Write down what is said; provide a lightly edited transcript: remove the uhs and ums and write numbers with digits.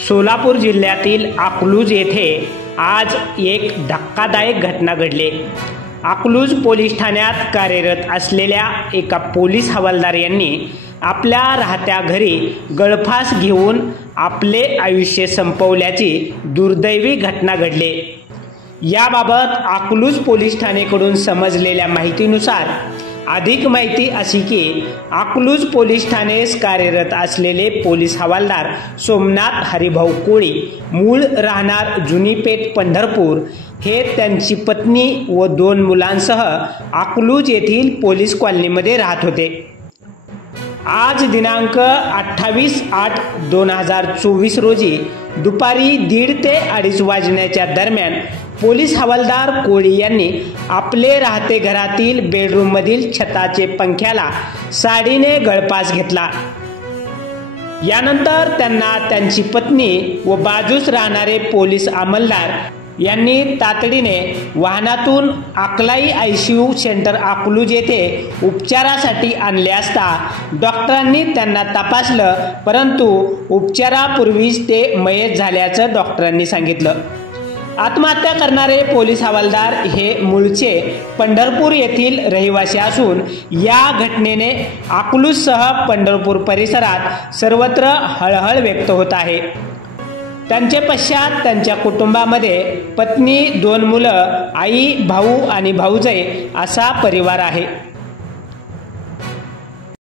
सोलापूर जिल्ह्यातील अकलूज येथे आज एक धक्कादायक घटना घडली। अकलूज पोलीस ठाण्यात कार्यरत असलेल्या एका पोलीस हवालदार यांनी आपल्या राहत्या घरी गळफास घेऊन आपले आयुष्य संपवल्याची दुर्दैवी घटना घडली। याबाबत अकलूज पोलीस ठाणेकडून समजलेल्या माहितीनुसार अधिक माहिती अशी की अकलूज पोलीस ठाणेस कार्यरत असलेले पोलीस हवालदार सोमनाथ हरिभाऊ कोळी मूळ राहणार जुनी पेठ पंढरपूर हे त्यांची पत्नी व 2 मुलांसह अकलूज येथील पोलीस कॉलनीमध्ये राहत होते। आज दिनांक 28/8/2024 रोजी दुपारी 1:30 ते 2:30 वाजण्याच्या दरम्यान पोलीस हवालदार कोळी यांनी आपले राहते घरातील बेडरूम मधील छताचे पंख्याला साडीने गळफास घेतला। यानंतर त्यांना त्यांची पत्नी व बाजूस राहणारे पोलीस अंमलदार यांनी तातडीने वाहनातून अकलाई ICU सेंटर अकलूज येथे उपचारासाठी आणले असता डॉक्टरांनी त्यांना तपासलं, परंतु उपचारापूर्वीच ते मयत झाल्याचं डॉक्टरांनी सांगितलं। आत्महत्या करणारे पोलीस हवालदार हे मूळचे पंढरपूर येथील रहिवासी असून या घटनेने अकलूजसह पंढरपूर परिसरात सर्वत्र हळहळ व्यक्त होत आहे। त्यांचे पश्चात त्यांच्या कुटुंबामध्ये पत्नी, 2 मुलं, आई, भाऊ आणि भाऊजाई असा परिवार आहे।